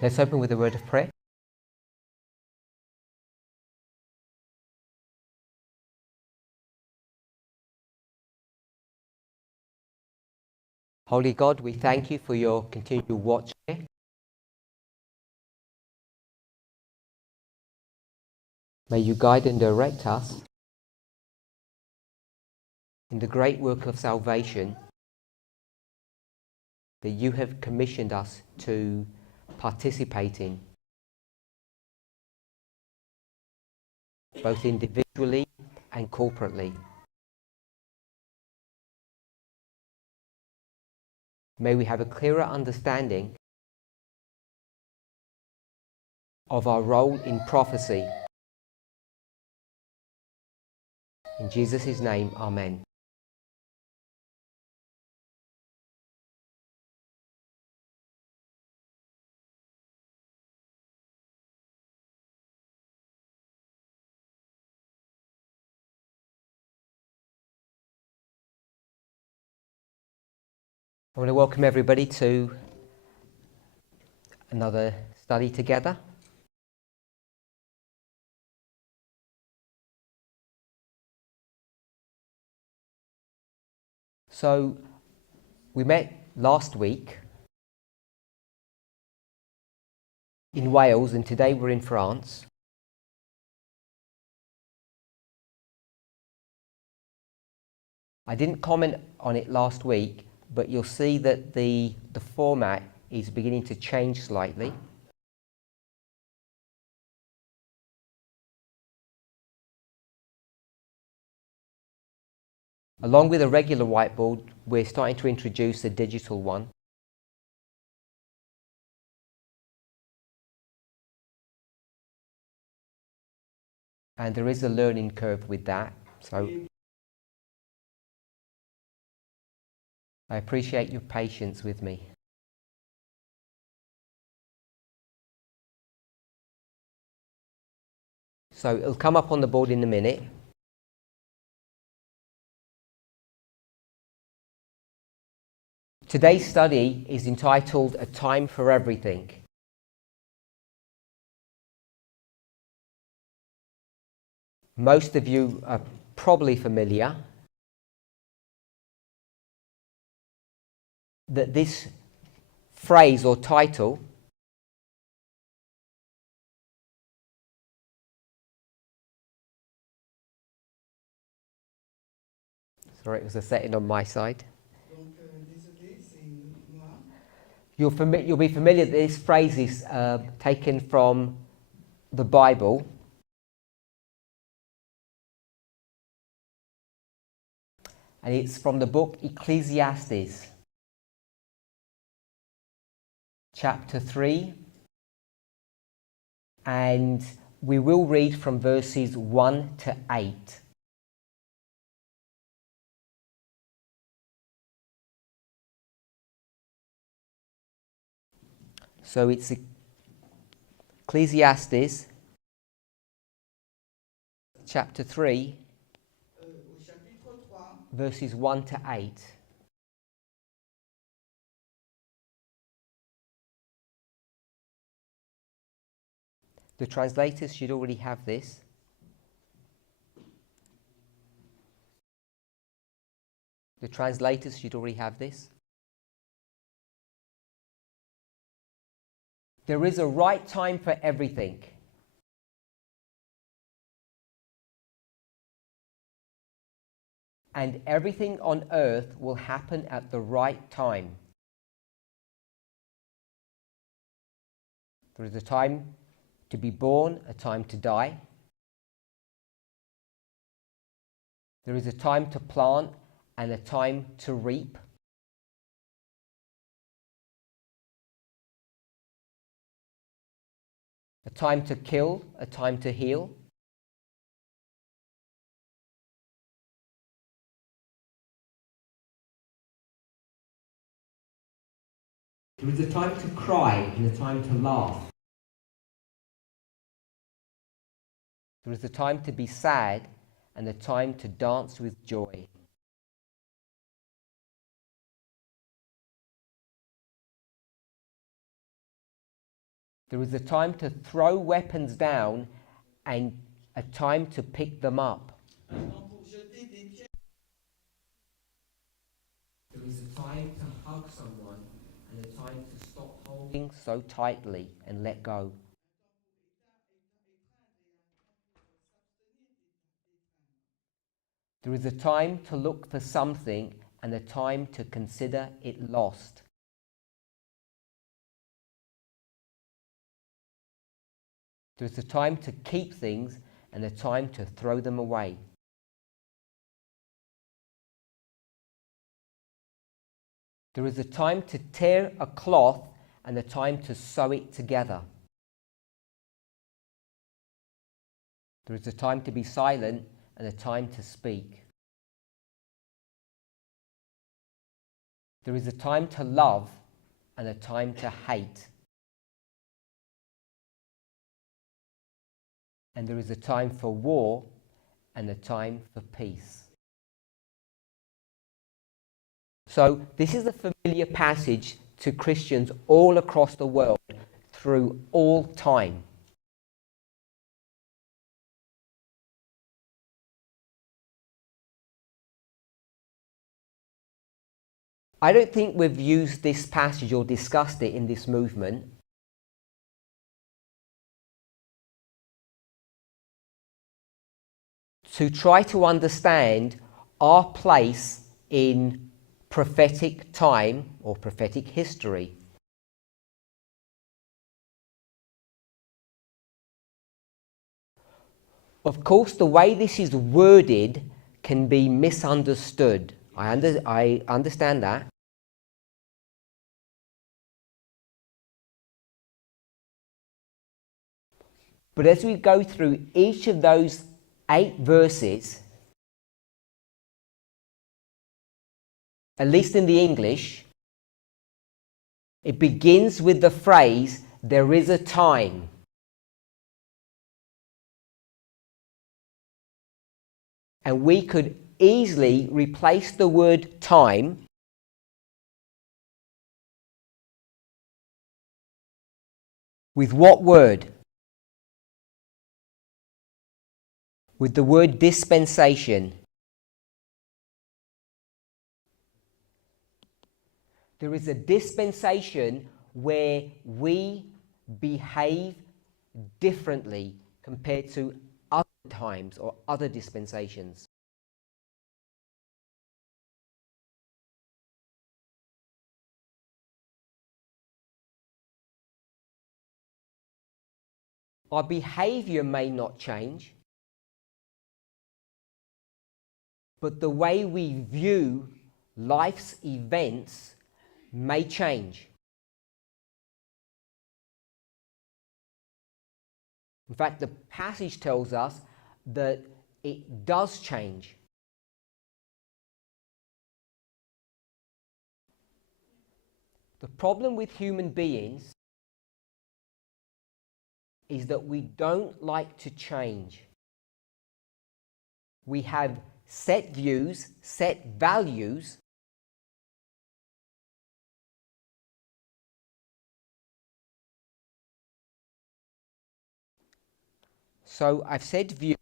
Let's open with a word of prayer. Holy God, we thank you for your continued watch here. May you guide and direct us in the great work of salvation that you have commissioned us to participate in, both individually and corporately. May we have a clearer understanding of our role in prophecy. In Jesus' name, amen. I want to welcome everybody to another study together. So, we met last week in Wales, and today we're in France. I didn't comment on it last week, but you'll see that the format is beginning to change slightly. Along with a regular whiteboard, we're starting to introduce a digital one. And there is a learning curve with that, so I appreciate your patience with me. So it'll come up on the board in a minute. Today's study is entitled A Time for Everything. Most of you are probably familiar that this phrase or title sorry, it was a setting on my side. You'll be familiar that this phrase is taken from the Bible. And it's from the book Ecclesiastes, chapter 3. And we will read from verses 1 to 8. So it's Ecclesiastes, chapter 3, verses 1 to 8. The translators should already have this. The translators should already have this. There is a right time for everything. And everything on earth will happen at the right time. There is a time to be born, a time to die. There is a time to plant and a time to reap. A time to kill, a time to heal. There is a time to cry and a time to laugh. There is a time to be sad and a time to dance with joy. There is a time to throw weapons down and a time to pick them up. There is a time to hug someone and a time to stop holding so tightly and let go. There is a time to look for something and a time to consider it lost. There is a time to keep things and a time to throw them away. There is a time to tear a cloth and a time to sew it together. There is a time to be silent and a time to speak. There is a time to love and a time to hate. And there is a time for war and a time for peace. So this is a familiar passage to Christians all across the world through all time. I don't think we've used this passage or discussed it in this movement. To try to understand our place in prophetic time or prophetic history. Of course, the way this is worded can be misunderstood. I understand that. But as we go through each of those 8 verses, at least in the English, it begins with the phrase, "There is a time." And we could easily replace the word time with what word? With the word dispensation. There is a dispensation where we behave differently compared to other times or other dispensations. Our behavior may not change, but the way we view life's events may change. In fact, the passage tells us that it does change. The problem with human beings is that we don't like to change. We have set views, set values, so I've said views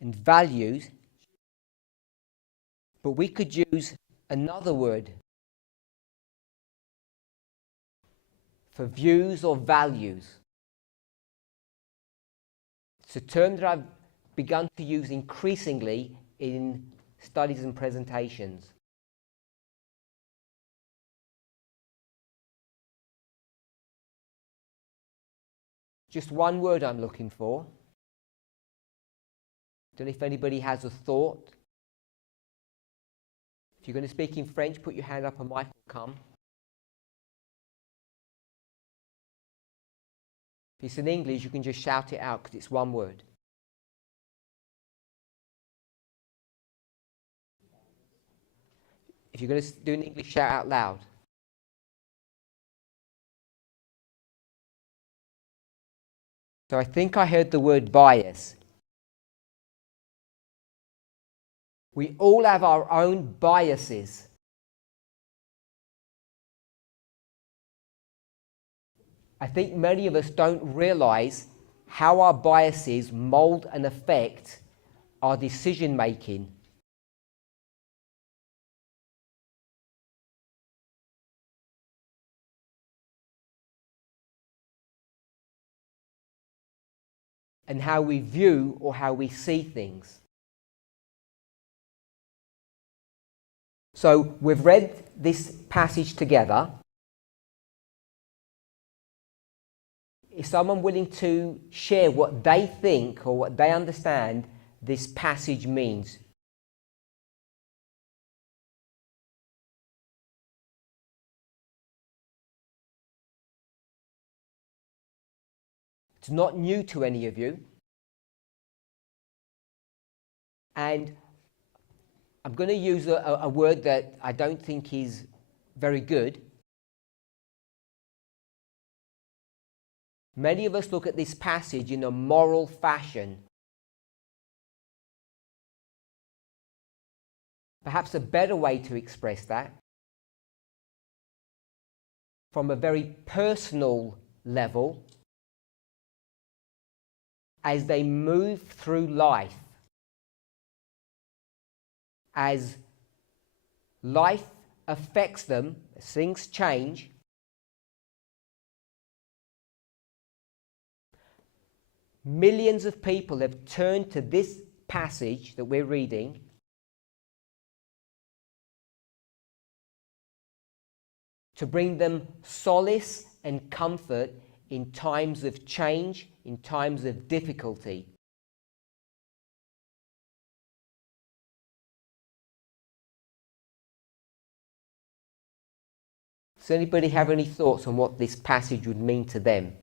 and values, but we could use another word for views or values. It's a term that I've begun to use increasingly in studies and presentations. Just one word I'm looking for. Don't know if anybody has a thought. If you're going to speak in French, put your hand up and Mike will come. If it's in English, you can just shout it out because it's one word. If you're going to do in English, shout out loud. So I think I heard the word bias. We all have our own biases. I think many of us don't realize how our biases mold and affect our decision making. And how we view or how we see things. So we've read this passage together. Is someone willing to share what they think or what they understand this passage means? It's not new to any of you. And I'm going to use a word that I don't think is very good. Many of us look at this passage in a moral fashion. Perhaps a better way to express that, from a very personal level, as they move through life, as life affects them, as things change, millions of people have turned to this passage that we're reading to bring them solace and comfort in times of change, in times of difficulty. Does anybody have any thoughts on what this passage would mean to them?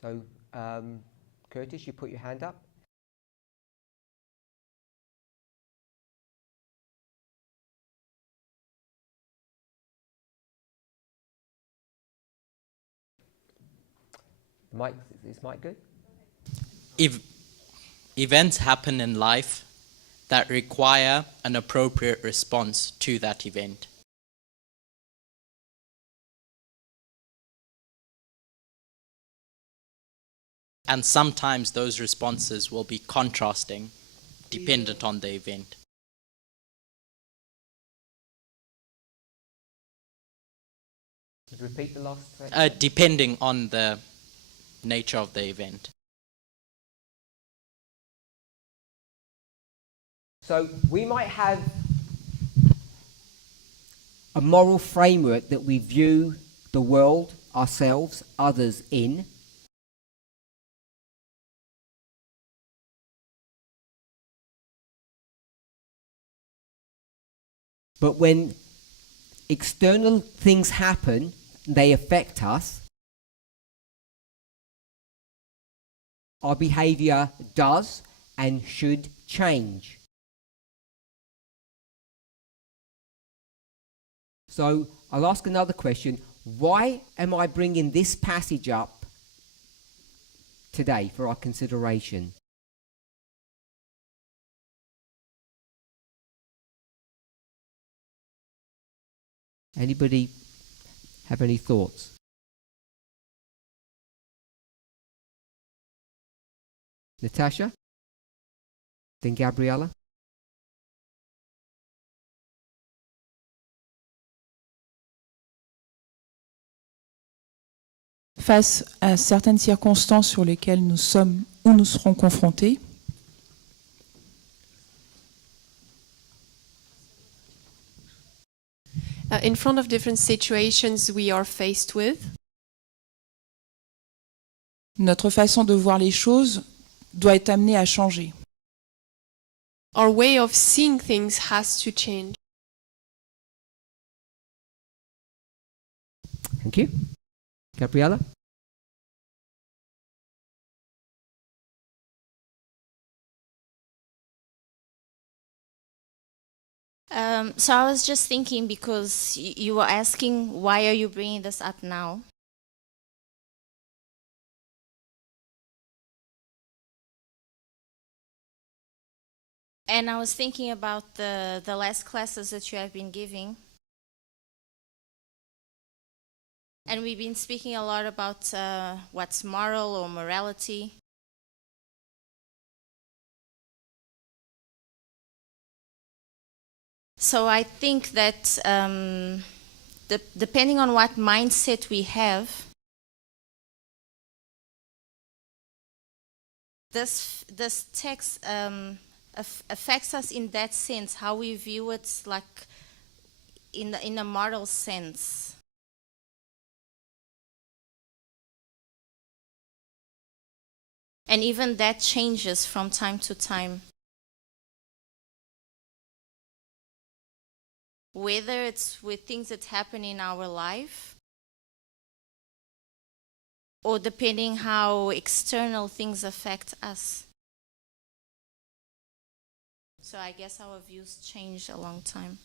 So, Curtis, you put your hand up. Mike, is Mike good? If events happen in life that require an appropriate response to that event. And sometimes those responses will be contrasting, dependent on the event. Could you repeat the last section? Depending on the nature of the event. So we might have a moral framework that we view the world, ourselves, others in. But when external things happen, they affect us. Our behavior does and should change. So I'll ask another question. Why am I bringing this passage up today for our consideration? Anybody have any thoughts? Natasha? Then Gabriella? Face à certaines circonstances sur lesquelles nous sommes ou nous serons confrontés, in front of different situations we are faced with, notre façon de voir les choses doit être amenée à changer. our way of seeing things has to change. Thank you. Gabriella? So I was just thinking because you were asking why are you bringing this up now? And I was thinking about the last classes that you have been giving. And we've been speaking a lot about what's moral or morality. So I think that depending on what mindset we have, this text affects us in that sense, how we view it, like in a moral sense. And even that changes from time to time. Whether it's with things that happen in our life, or depending how external things affect us. So I guess our views changed a long time.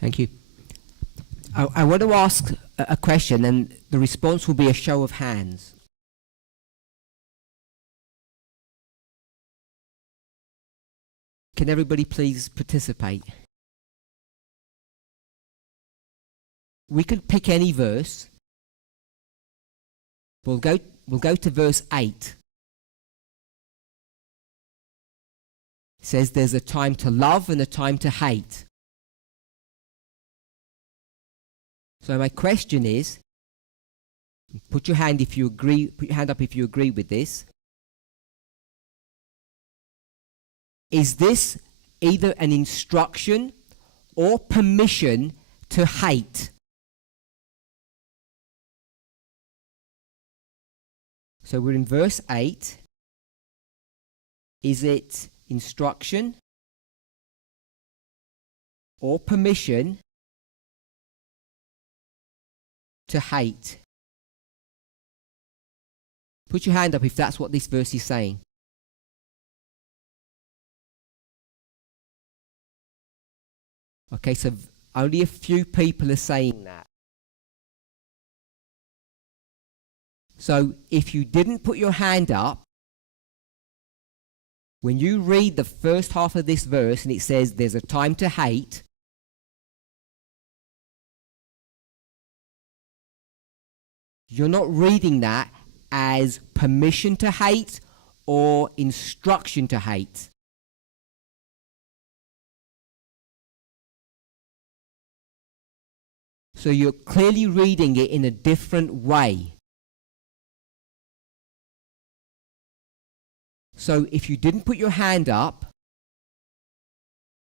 Thank you. I want to ask a question, and the response will be a show of hands. Can everybody please participate? We could pick any verse. We'll go to verse 8. It says there's a time to love and a time to hate. So my question is, put your hand if you agree, put your hand up if you agree with this. Is this either an instruction or permission to hate? So we're in verse 8. Is it instruction or permission to hate? Put your hand up if that's what this verse is saying. Okay, so only a few people are saying that. So if you didn't put your hand up, when you read the first half of this verse and it says there's a time to hate, you're not reading that as permission to hate or instruction to hate. So you're clearly reading it in a different way. So if you didn't put your hand up,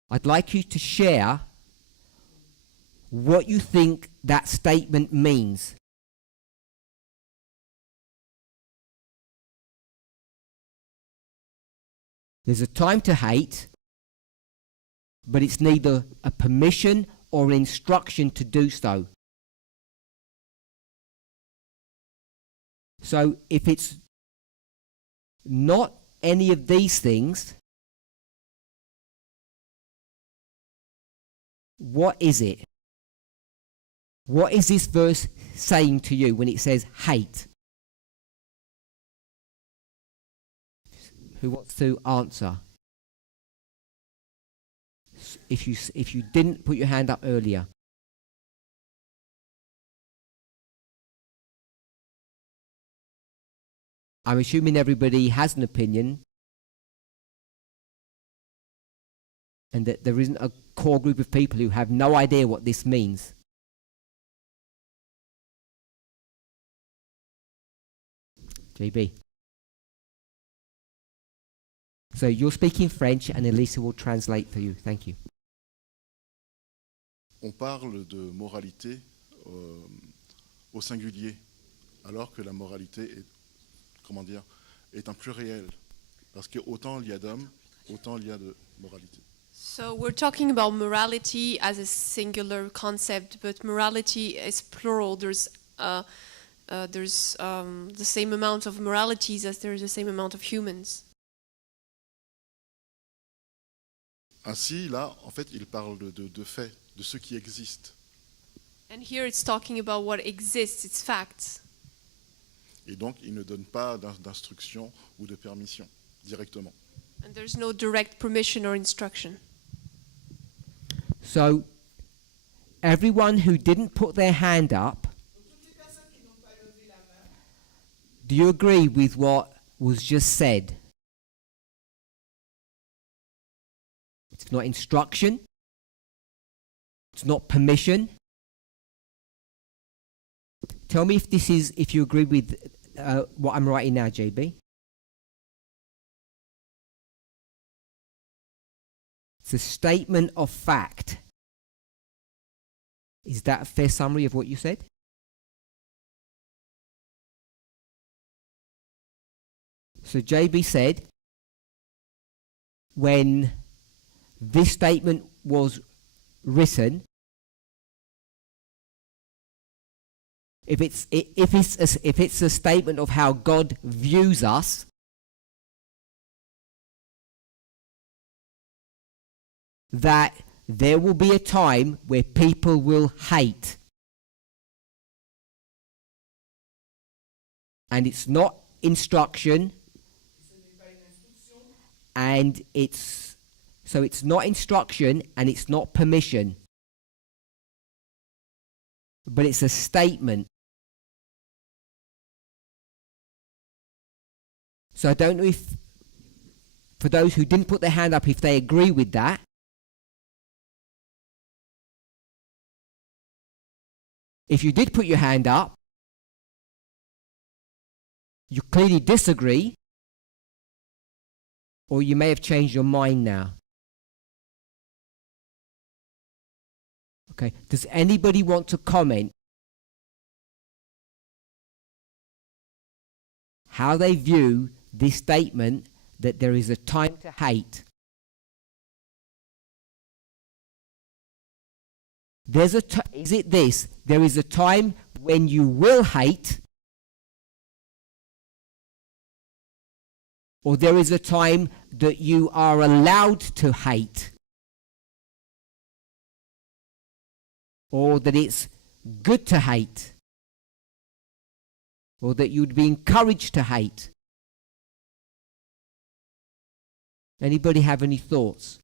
I'd like you to share what you think that statement means. There's a time to hate, but it's neither a permission or an instruction to do so. So if it's not any of these things, what is it? What is this verse saying to you when it says hate? Who wants to answer? If you didn't put your hand up earlier. I'm assuming everybody has an opinion and that there isn't a core group of people who have no idea what this means. JB. So you're speaking French and Elisa will translate for you. Thank you. On parle de moralité au singulier, alors que la moralité est, comment dire, est un pluriel. Parce que autant il y a d'hommes, autant il y a de moralité. So we're talking about morality as a singular concept, but morality is plural. There's the same amount of moralities as there's the same amount of humans. Ainsi, là, en fait, il parle de faits, de ce qui existe. And here it's talking about what exists, it's facts. Et donc, il ne donne pas d'instruction ou de permission directement. And there's no direct permission or instruction. So, everyone who didn't put their hand up, do you agree with what was just said? It's not instruction. It's not permission. Tell me if you agree with what I'm writing now, JB. It's a statement of fact. Is that a fair summary of what you said? So JB said, when this statement was written, if it's a statement of how God views us, that there will be a time where people will hate. And it's not instruction, and it's not instruction and it's not permission, but it's a statement. So I don't know if, for those who didn't put their hand up, if they agree with that. If you did put your hand up, you clearly disagree, or you may have changed your mind now. Okay, does anybody want to comment how they view this statement that there is a time to hate? Is it this? There is a time when you will hate, or there is a time that you are allowed to hate, or that it's good to hate, or that you'd be encouraged to hate? Anybody have any thoughts?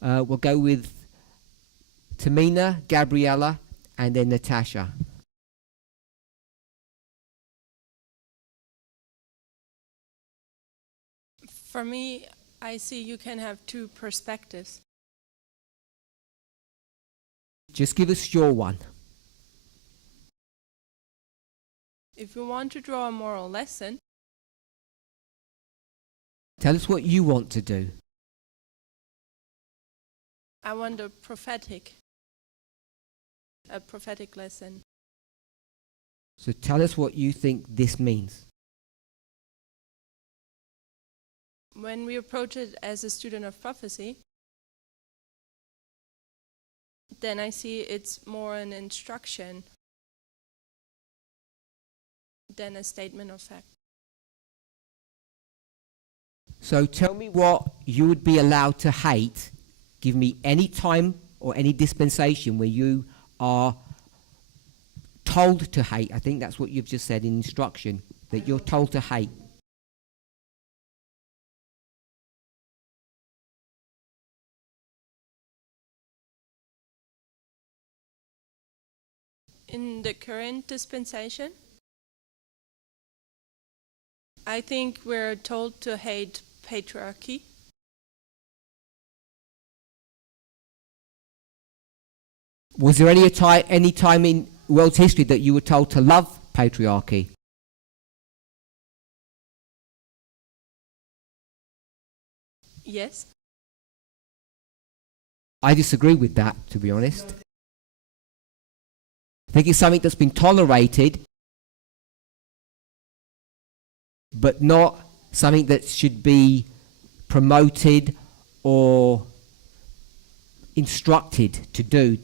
We'll go with Tamina, Gabriella, and then Natasha. For me, I see you can have two perspectives. Just give us your one. If you want to draw a moral lesson, Tell us what you want to do. I want a prophetic lesson. So tell us what you think this means. When we approach it as a student of prophecy, then I see it's more an instruction than a statement of fact. So tell me what you would be allowed to hate. Give me any time or any dispensation where you are told to hate. I think that's what you've just said in instruction, that you're told to hate. In the current dispensation, I think we're told to hate patriarchy. Was there any time in world's history that you were told to love patriarchy? Yes. I disagree with that, to be honest. I think it's something that's been tolerated, but not something that should be promoted or instructed to do.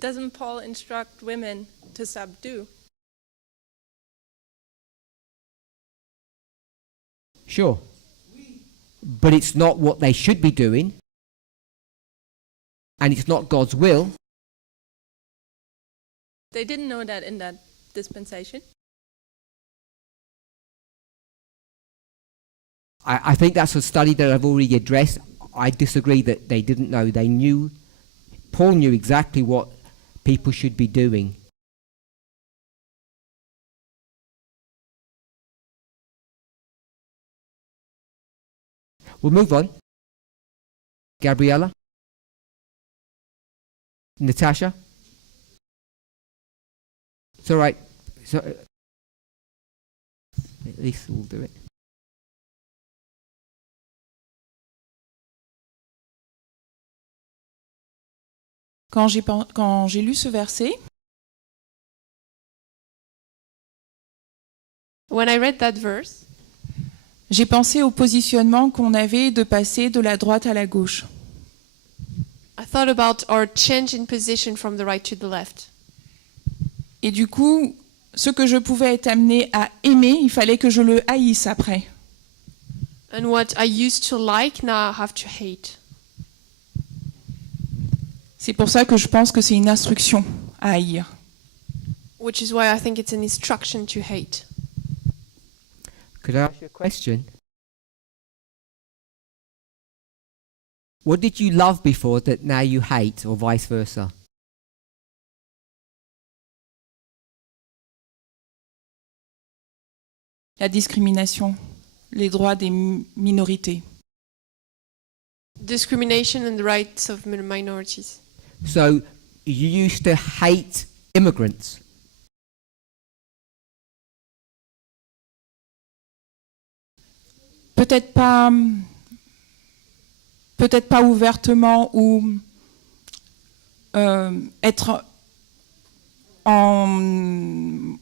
Doesn't Paul instruct women to subdue? Sure. But it's not what they should be doing, and it's not God's will. They didn't know that in that dispensation. I think that's a study that I've already addressed. I disagree that they didn't know. They knew, Paul knew exactly what people should be doing. We'll move on. Gabriella? Natasha? It's all right. So, at least we'll do it. Quand j'ai lu ce verset, When I read that verse, j'ai pensé au positionnement qu'on avait de passer de la droite à la gauche. I thought about our change in position from the right to the left. Et du coup, ce que je pouvais être amené à aimer, il fallait que je le haïsse après. And what I used to like, now I have to hate. C'est pour ça que je pense que c'est une instruction à haïr. Which is why I think it's an instruction to hate. Could I ask you a question? What did you love before that now you hate, or vice versa? La discrimination, les droits des minorités. Discrimination and the rights of minorities. So, you used to hate immigrants. Peut-être pas ouvertement ou être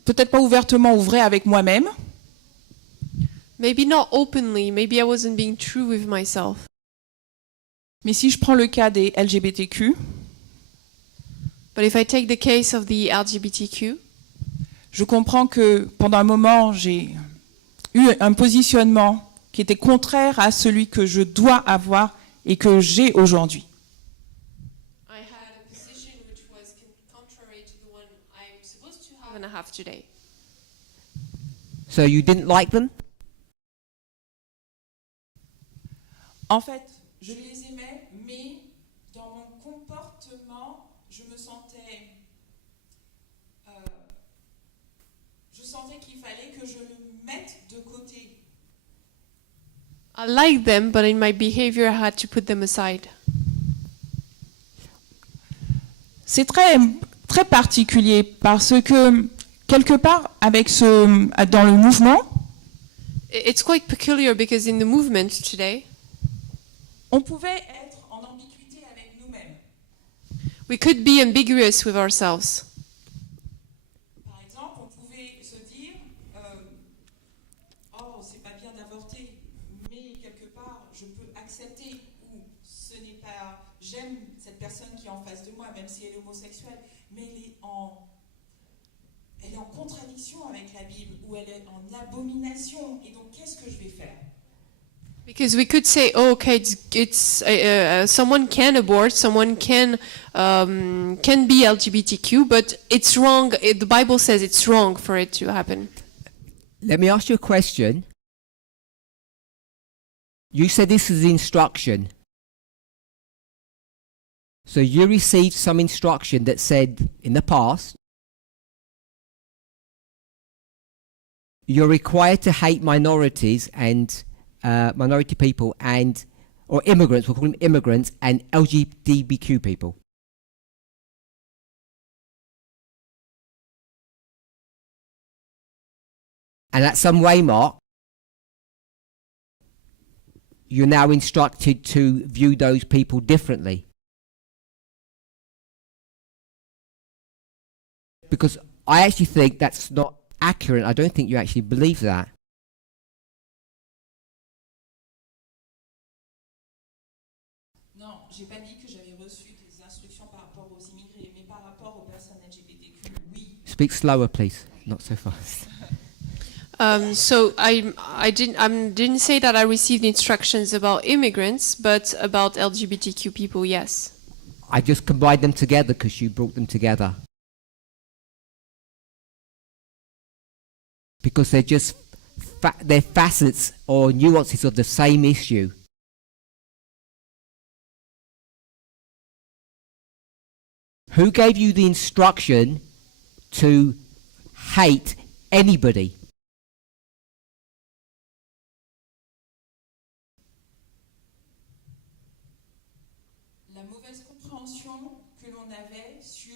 peut-être pas ouvertement ou vrai avec moi-même. Maybe not openly, maybe I wasn't being true with myself. Mais si je prends le cas des LGBTQ, But if I take the case of the LGBTQ, je comprends que pendant un moment, j'ai eu un positionnement qui était contraire à celui que je dois avoir et que j'ai aujourd'hui. I had a position which was contrary to the one I'm supposed to have and I have today. So you didn't like them? En fait, je les aimais, mais dans mon comportement, je sentais qu'il fallait que je le mette de côté. I liked them, but in my behavior I had to put them aside. C'est très particulier parce que quelque part dans le mouvement, It's quite peculiar because in the movement today, on pouvait être en ambiguïté avec nous-mêmes. we could be ambiguous with ourselves. Par exemple, on pouvait se dire oh, c'est pas bien d'avorter, mais quelque part, je peux accepter, ou ce n'est pas, j'aime cette personne qui est en face de moi, même si elle est homosexuelle, mais elle est en contradiction avec la Bible, ou elle est en abomination, et donc qu'est-ce que je vais faire? Because we could say, oh, okay, someone can abort, someone can be LGBTQ, but it's wrong. The Bible says it's wrong for it to happen. Let me ask you a question. You said this is instruction. So you received some instruction that said in the past you're required to hate minorities and minority people or immigrants, we'll call them immigrants, and LGBTQ people. And at some way mark, you're now instructed to view those people differently. Because I actually think that's not accurate. I don't think you actually believe that. Non, j'ai pas dit que j'avais reçu des instructions par rapport aux immigrés, mais par rapport aux personnes LGBTQ, oui. Speak slower, please. Not so fast. So I didn't say that I received instructions about immigrants, but about LGBTQ people, yes. I just combined them together because you brought them together. Because they're just they're facets or nuances of the same issue. Who gave you the instruction to hate anybody? La mauvaise compréhension que l'on avait sur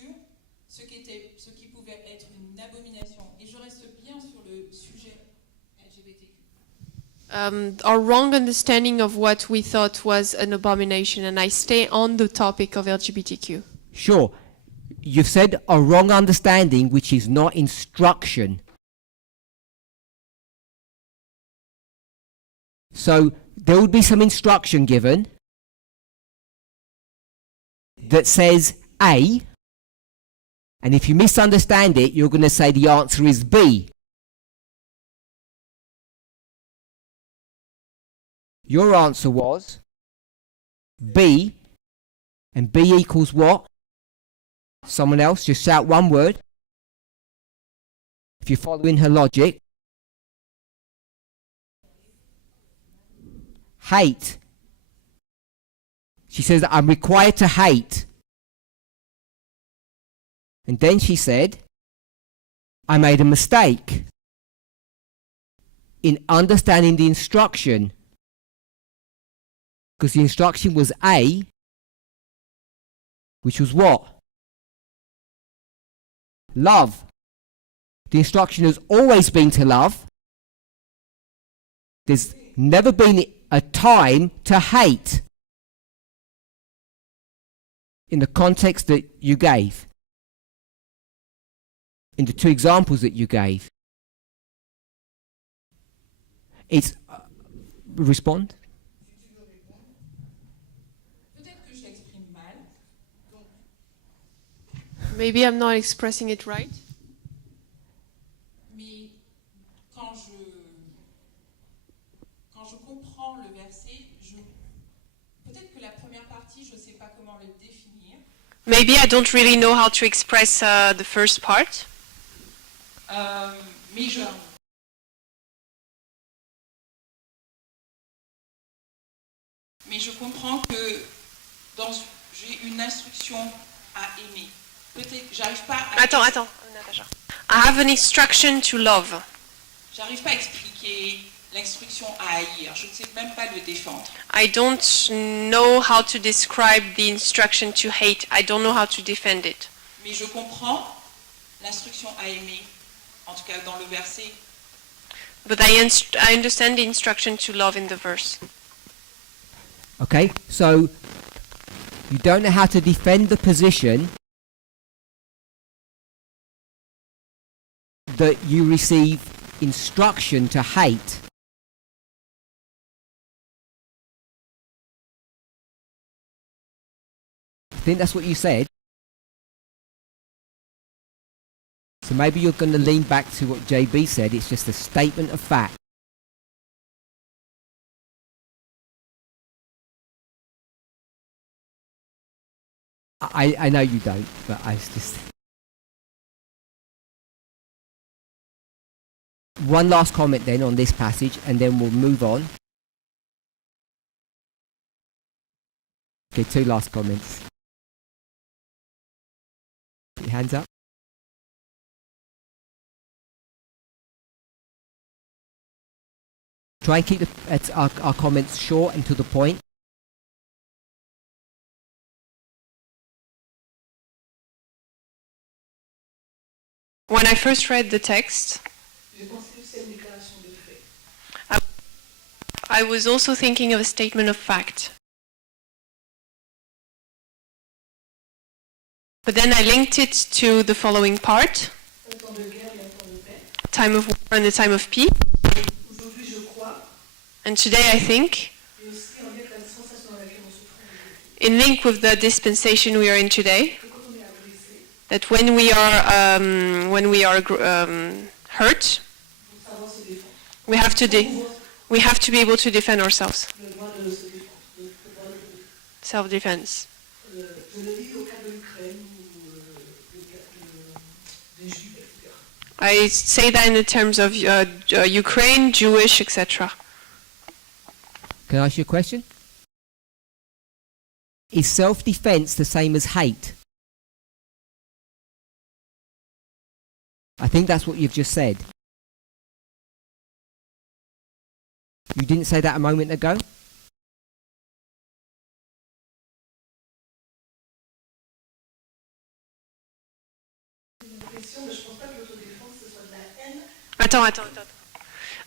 ce qui pouvait être une abomination. Et je reste bien sur le sujet LGBTQ. Our wrong understanding of what we thought was an abomination, and I stay on the topic of LGBTQ. Sure, you've said a wrong understanding which is not instruction. So there will be some instruction given that says A, and if you misunderstand it, you're going to say the answer is B. Your answer was B, and B equals what? Someone else, just shout one word. If you're following her logic. Hate. She says that I'm required to hate. And then she said, I made a mistake in understanding the instruction. Because the instruction was A, which was what? Love. The instruction has always been to love. There's never been a time to hate in the context that you gave, in the two examples that you gave. It's respond. Peut-être que je l'exprime mal. Maybe I'm not expressing it right. Mais quand je comprends le verset, peut-être que la première partie, je ne sais pas comment le définir. Maybe I don't really know how to express the first part. Mais je comprends que j'ai une instruction à aimer. Peut-être j'arrive pas à Attends, Natacha. I have an instruction to love. J'arrive pas à expliquer l'instruction à haïr. Je ne sais même pas le défendre. I don't know how to describe the instruction to hate. I don't know how to defend it. Mais je comprends l'instruction à aimer, en tout cas dans le verset. But I understand the instruction to love in the verse. Okay, so you don't know how to defend the position that you receive instruction to hate. I think that's what you said. So maybe you're going to lean back to what JB said. It's just a statement of fact. I know you don't, but I just... One last comment then on this passage, and then we'll move on. Okay, two last comments. Put your hands up. Try and keep our comments short and to the point. When I first read the text, I was also thinking of a statement of fact. But then I linked it to the following part, time of war and the time of peace. And today I think in link with the dispensation we are in today, that when we are hurt, we have to be able to defend ourselves. Self-defense. I say that in the terms of Ukraine, Jewish, etc. Can I ask you a question? Is self-defense the same as hate? I think that's what you've just said. You didn't say that a moment ago? Attends.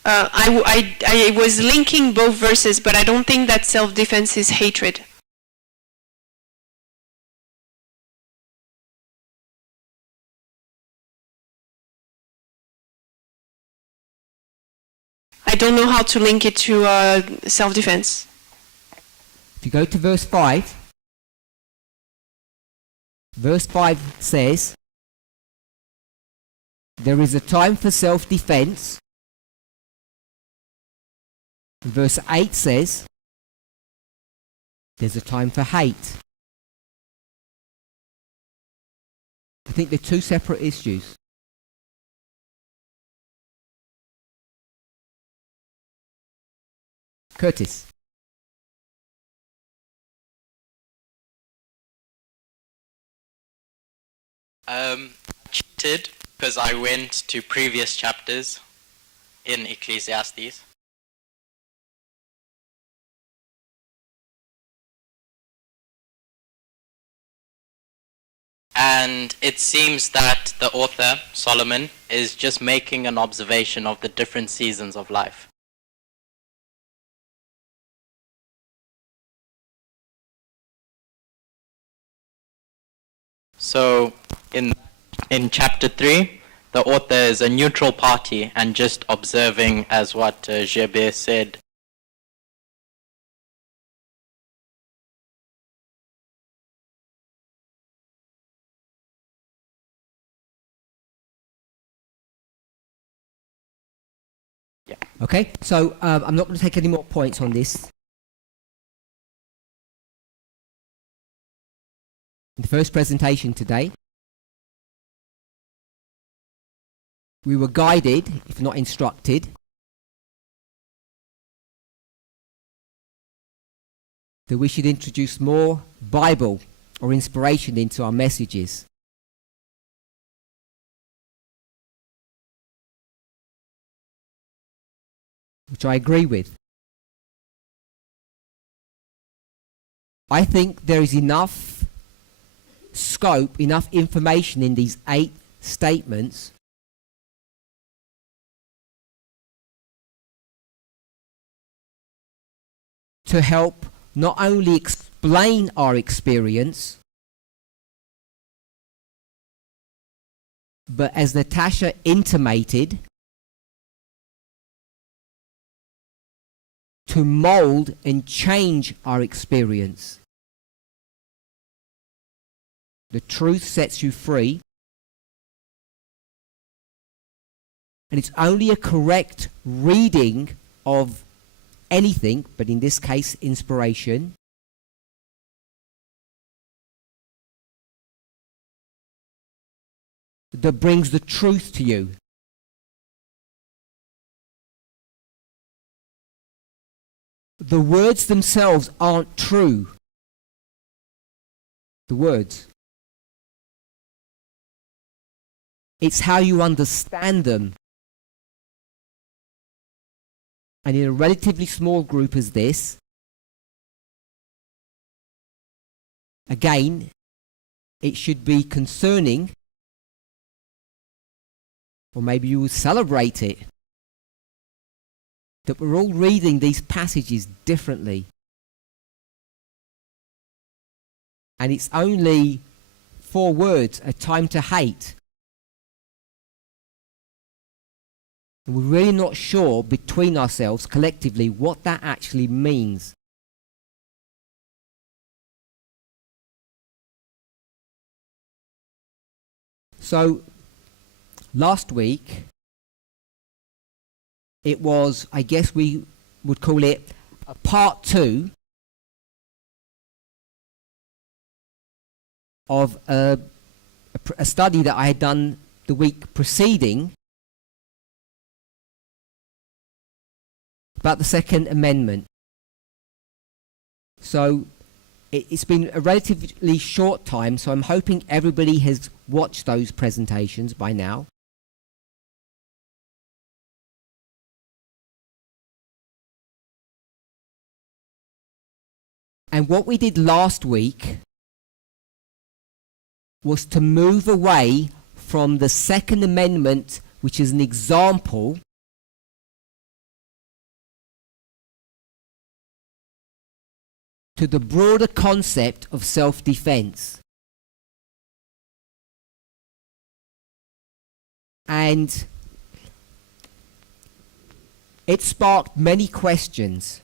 I was linking both verses, but I don't think that self-defense is hatred. I don't know how to link it to self-defense. If you go to verse 5, verse 5 says, there is a time for self-defense. Verse 8 says, there's a time for hate. I think they're two separate issues. Curtis. Cheated because I went to previous chapters in Ecclesiastes. And it seems that the author, Solomon, is just making an observation of the different seasons of life. So in chapter 3, the author is a neutral party and just observing, as what Gerber said. Yeah. Okay, so I'm not going to take any more points on this. In the first presentation today, we were guided, if not instructed, that we should introduce more Bible or inspiration into our messages. Which I agree with. I think there is enough scope, enough information in these 8 statements to help not only explain our experience, but as Natasha intimated, to mold and change our experience. The truth sets you free, and it's only a correct reading of anything, but in this case inspiration, that brings the truth to you. The words themselves aren't true. The words. It's how you understand them. And in a relatively small group as this, again, it should be concerning, or maybe you will celebrate it, that we're all reading these passages differently. And it's only 4 words, a time to hate. And we're really not sure between ourselves collectively what that actually means. So last week it was, I guess we would call it a part 2 of a study that I had done the week preceding about the Second Amendment. So it's been a relatively short time, so I'm hoping everybody has watched those presentations by now. And what we did last week was to move away from the Second Amendment, which is an example, to the broader concept of self-defense. And it sparked many questions.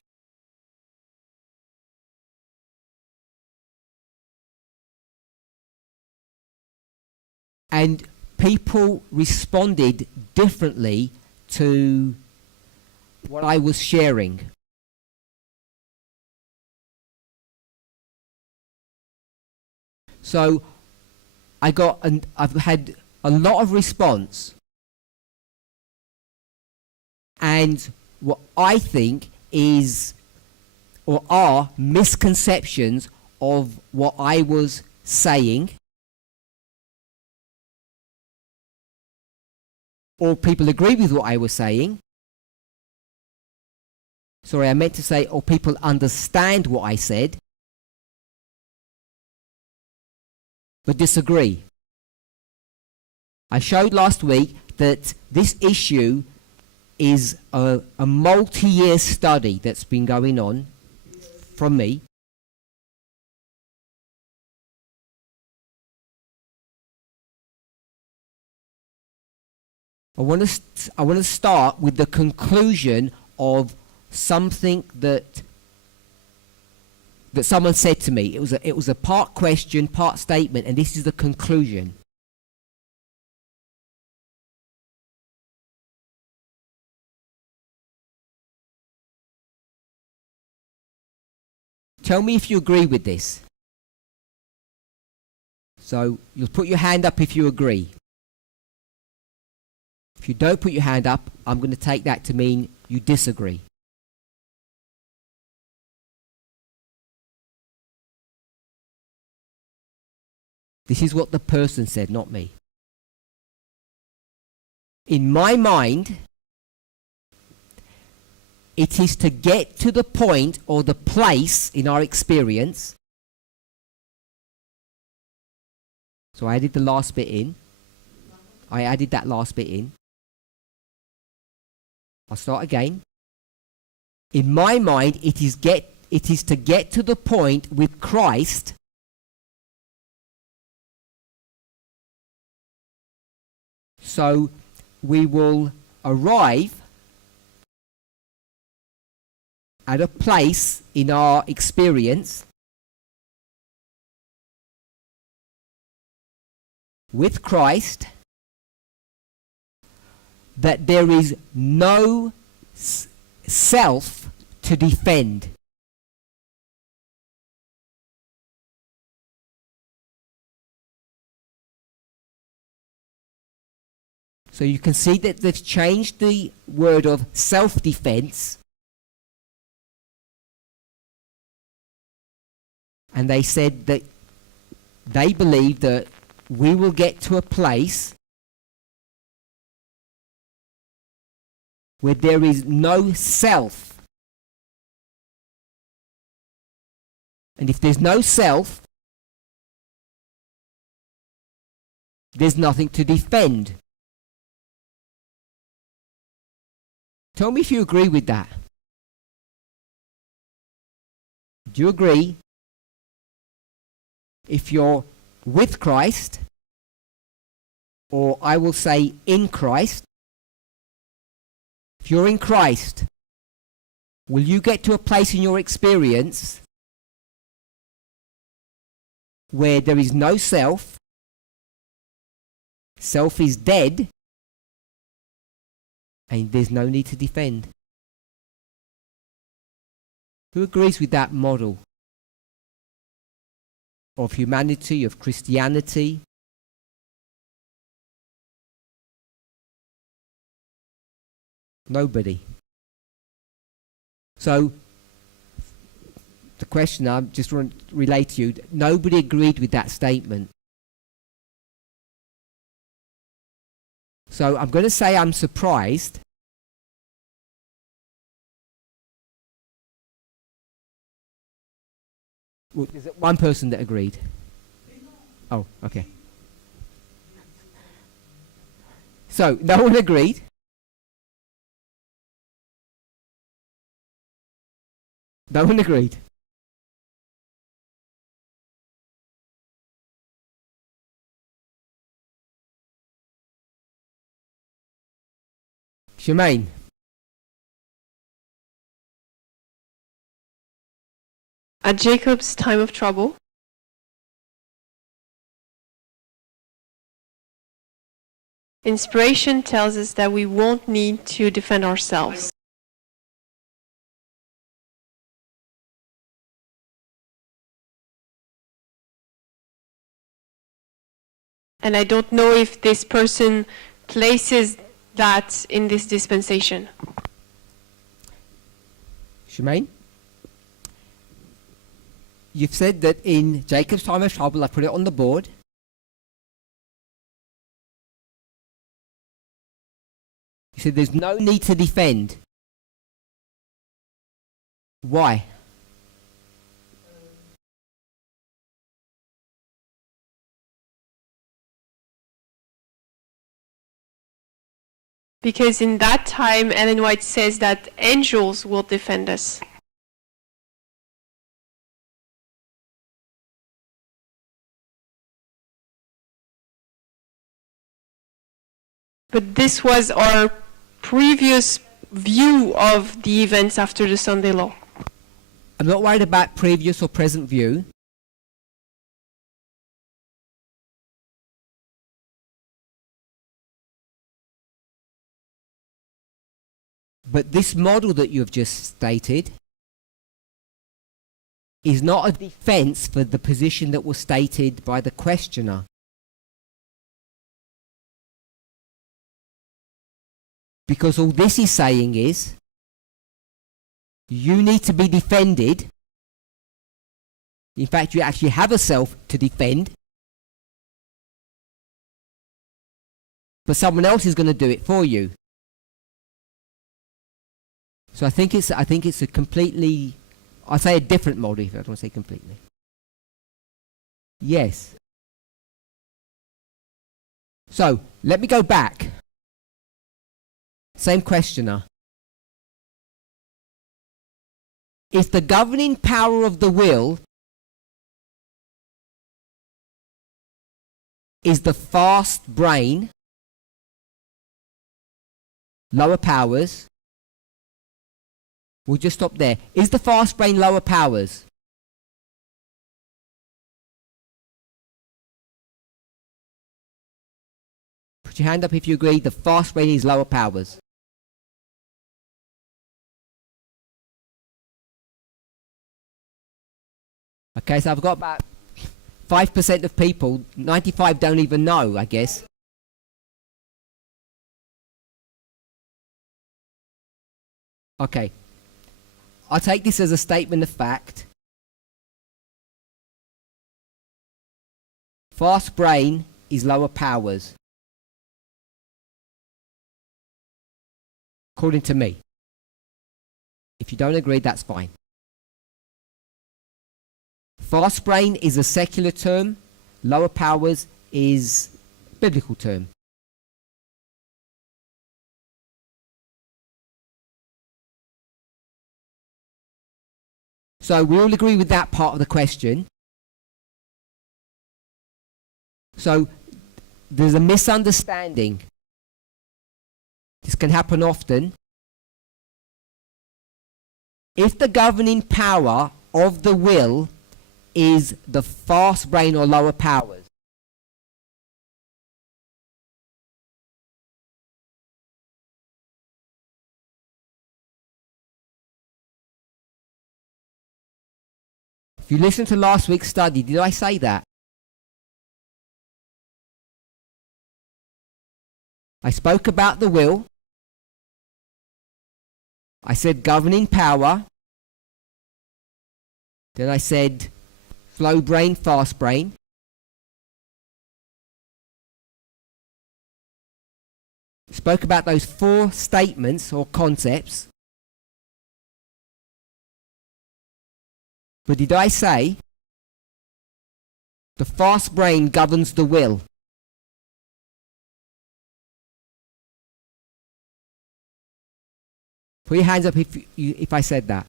And people responded differently to what I was sharing. So I've had a lot of response. And what I think is, or are, misconceptions of what I was saying, or people agree with what I was saying. Sorry, I meant to say, or people understand what I said, but disagree. I showed last week that this issue is a multi-year study that's been going on from me. I want to start with the conclusion of something that someone said to me. It was a part question, part statement, and this is the conclusion. Tell me if you agree with this. So you'll put your hand up if you agree. If you don't put your hand up, I'm going to take that to mean you disagree. This is what the person said, not me. In my mind, it is to get to the point or the place in our experience. So I added the last bit in. I added that last bit in. I'll start again. In my mind, it is to get to the point with Christ so we will arrive at a place in our experience with Christ that there is no self to defend. So you can see that they've changed the word of self-defense, and they said that they believe that we will get to a place where there is no self. And if there's no self, there's nothing to defend. Tell me if you agree with that. Do you agree? If you're with Christ, or I will say in Christ, if you're in Christ, will you get to a place in your experience where there is no self Self is dead, and there's no need to defend. Who agrees with that model of humanity, of Christianity? Nobody. So, the question I just want to relate to you, nobody agreed with that statement. So I'm going to say I'm surprised. Well, is it one person that agreed? Oh, okay. So, no one agreed. No one agreed. Shemaine. At Jacob's time of trouble, inspiration tells us that we won't need to defend ourselves. And I don't know if this person places that in this dispensation. Shemaine? You've said that in Jacob's time of trouble, I put it on the board. You said there's no need to defend. Why? Because in that time, Ellen White says that angels will defend us. But this was our previous view of the events after the Sunday law. I'm not worried about previous or present view. But this model that you've just stated is not a defense for the position that was stated by the questioner. Because all this is saying is, you need to be defended. In fact, you actually have a self to defend. But someone else is going to do it for you. So I think it's a completely, I'd say a different model, if I don't want to say completely. Yes. So, let me go back. Same questioner. If the governing power of the will is the fast brain, lower powers, we'll just stop there. Is the fast brain lower powers? Put your hand up if you agree the fast brain is lower powers. Okay, so I've got about 5% of people, 95 don't even know, I guess. Okay. I'll take this as a statement of fact. Fast brain is lower powers. According to me. If you don't agree, that's fine. Fast brain is a secular term. Lower powers is a biblical term. So we all agree with that part of the question. So there's a misunderstanding. This can happen often. If the governing power of the will is the fast brain or lower powers, If you listen to last week's study, did I say that? I spoke about the will. I said governing power. Then I said slow brain, fast brain. Spoke about those 4 statements or concepts. But did I say the fast brain governs the will? Put your hands up if I said that.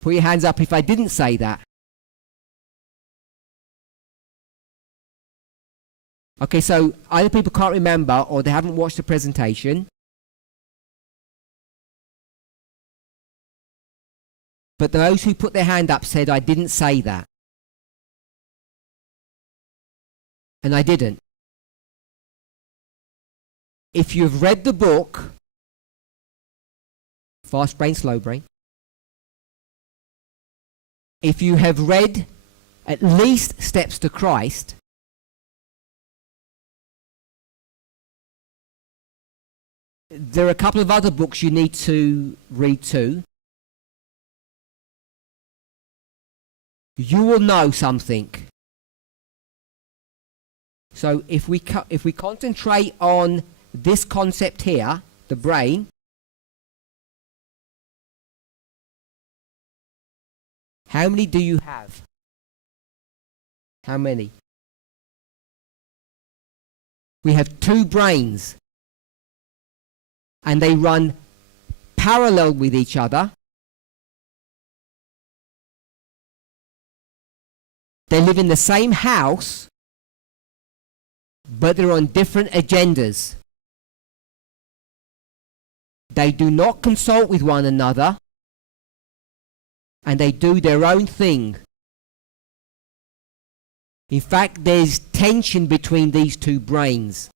Put your hands up if I didn't say that. Okay, so either people can't remember or they haven't watched the presentation. But those who put their hand up said I didn't say that. And I didn't. If you've read the book, Fast Brain, Slow Brain, if you have read at least Steps to Christ, there are a couple of other books you need to read too. You will know something. So if we concentrate on this concept here, the brain, how many do you have? How many? We have 2 brains, and they run parallel with each other. They live in the same house, but they're on different agendas. They do not consult with one another, and they do their own thing. In fact, there's tension between these 2 brains.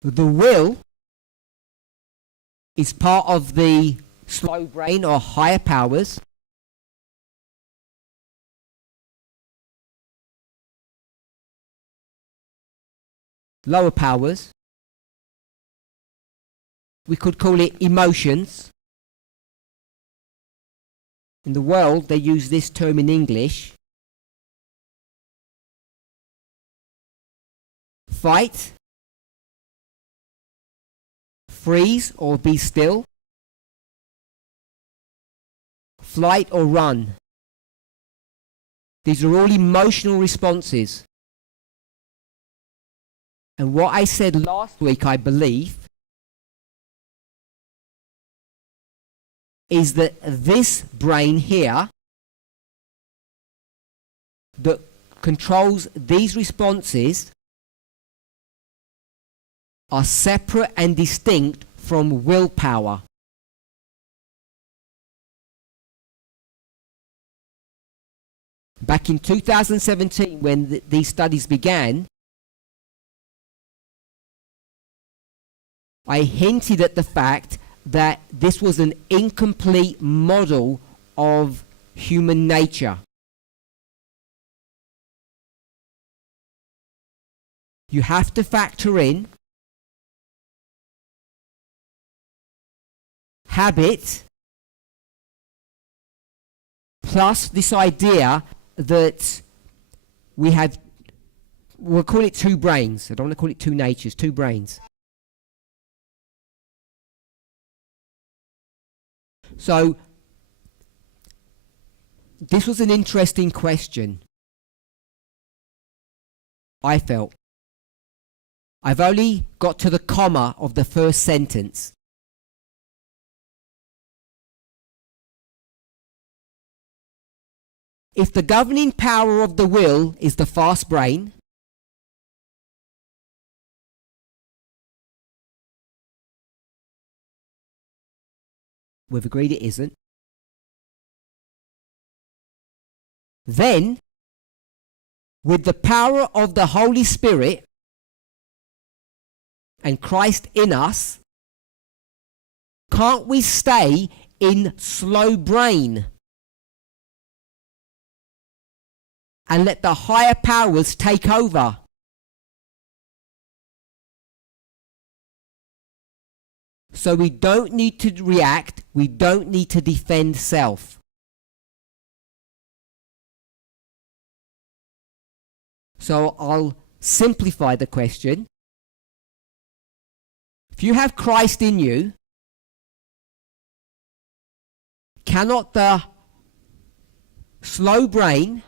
The will is part of the slow brain or higher powers. Lower powers. We could call it emotions. In the world, they use this term in English. Fight, freeze or be still, flight or run. These are all emotional responses. And what I said last week, I believe, is that this brain here that controls these responses are separate and distinct from willpower. Back in 2017, when these studies began, I hinted at the fact that this was an incomplete model of human nature. You have to factor in habit plus this idea that we'll call it 2 brains. I don't want to call it 2 natures, 2 brains. So, this was an interesting question, I felt. I've only got to the comma of the first sentence. If the governing power of the will is the fast brain, we've agreed it isn't, then with the power of the Holy Spirit, and Christ in us, can't we stay in slow brain and let the higher powers take over? So we don't need to react, we don't need to defend self. So I'll simplify the question. If you have Christ in you, cannot the slow brain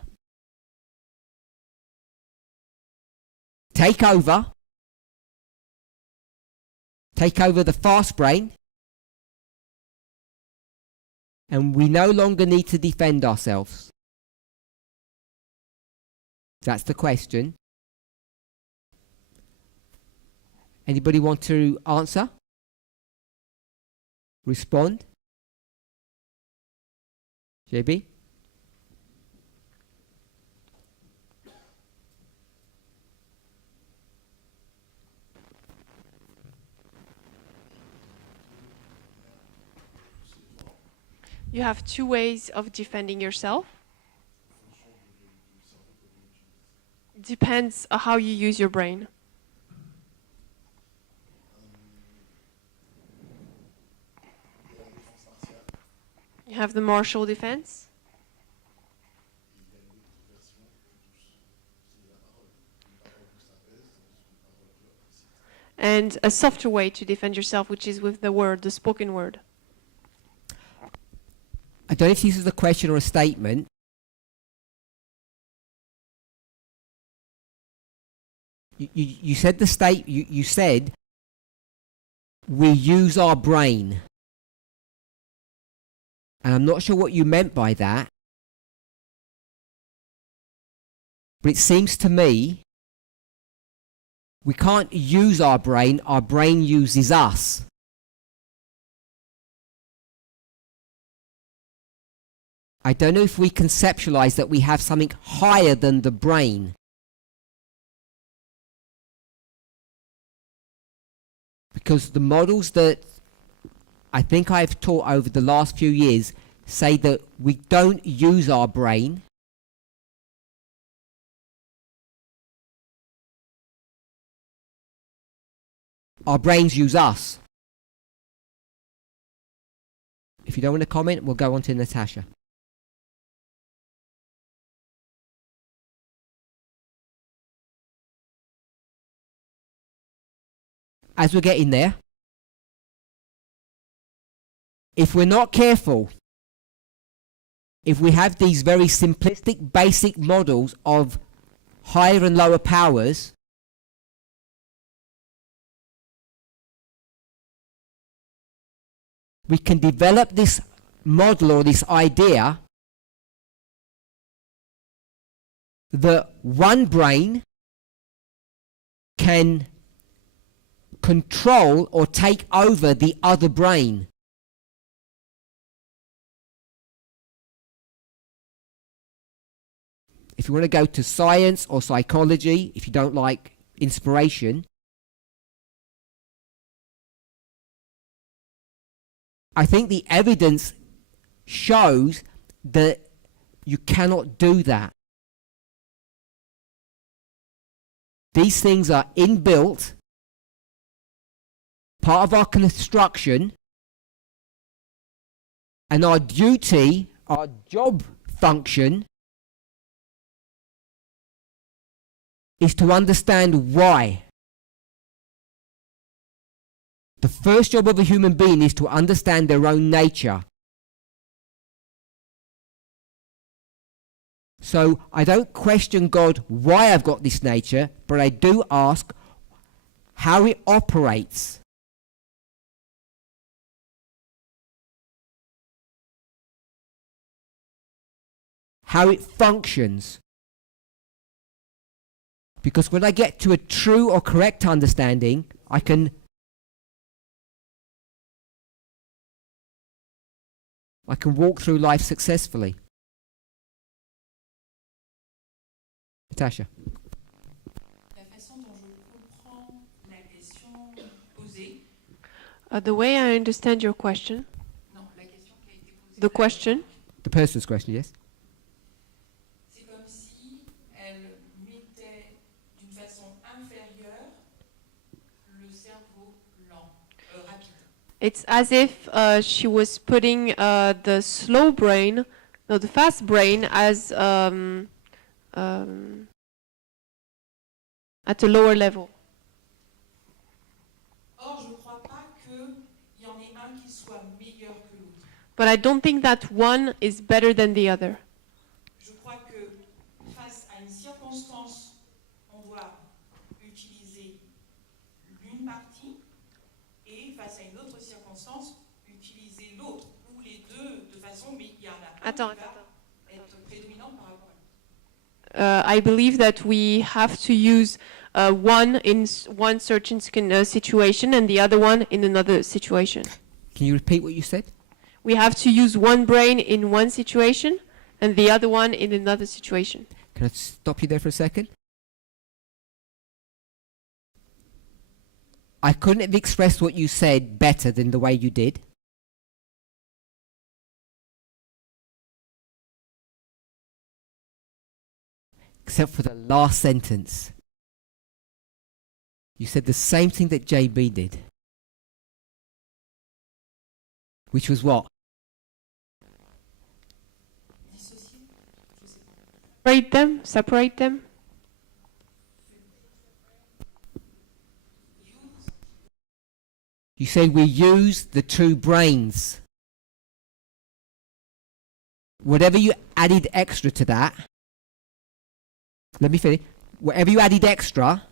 take over the fast brain, and we no longer need to defend ourselves? That's the question. Anybody want to answer? Respond? JB? You have two ways of defending yourself. Depends on how you use your brain. You have the martial defense. And a softer way to defend yourself, which is with the word, the spoken word. I don't know if this is a question or a statement. You said you said we use our brain. And I'm not sure what you meant by that. But it seems to me we can't use our brain uses us. I don't know if we conceptualize that we have something higher than the brain. Because the models that I think I've taught over the last few years say that we don't use our brain. Our brains use us. If you don't want to comment, we'll go on to Natasha. As we're getting there, if we're not careful, if we have these very simplistic, basic models of higher and lower powers, we can develop this model or this idea that one brain can control or take over the other brain. If you want to go to science or psychology, if you don't like inspiration, I think the evidence shows that you cannot do that. These things are inbuilt, part of our construction, and our duty, our job function, is to understand why. The first job of a human being is to understand their own nature. So I don't question God why I've got this nature, but I do ask how it operates. How it functions. Because when I get to a true or correct understanding, I can walk through life successfully. Natasha. La façon dont je comprends la la question posée. The way I understand your question, Non, la question qui a été posée. the question, The person's question, yes? C'est comme si elle mettait d'une façon inférieure le cerveau lent, rapide. it's as if she was putting the slow brain, no, the fast brain as at a lower level. Or, je ne crois pas qu'il y en ait un qui soit meilleur que l'autre. But I don't think that one is better than the other. Je crois que face à une circonstance, on doit utiliser l'une partie et face à une autre circonstance, utiliser l'autre ou les deux de façon, mais il y en a un qui va être prédominant par rapport à l'autre. I believe that we have to use one in one certain situation and the other one in another situation. Can you repeat what you said? We have to use one brain in one situation and the other one in another situation. Can I stop you there for a second? I couldn't have expressed what you said better than the way you did. Except for the last sentence. You said the same thing that JB did. Which was what? Dissocier, je sais pas. Separate them. You said we use the two brains. Whatever you added extra to that, let me finish. Whatever you added extra,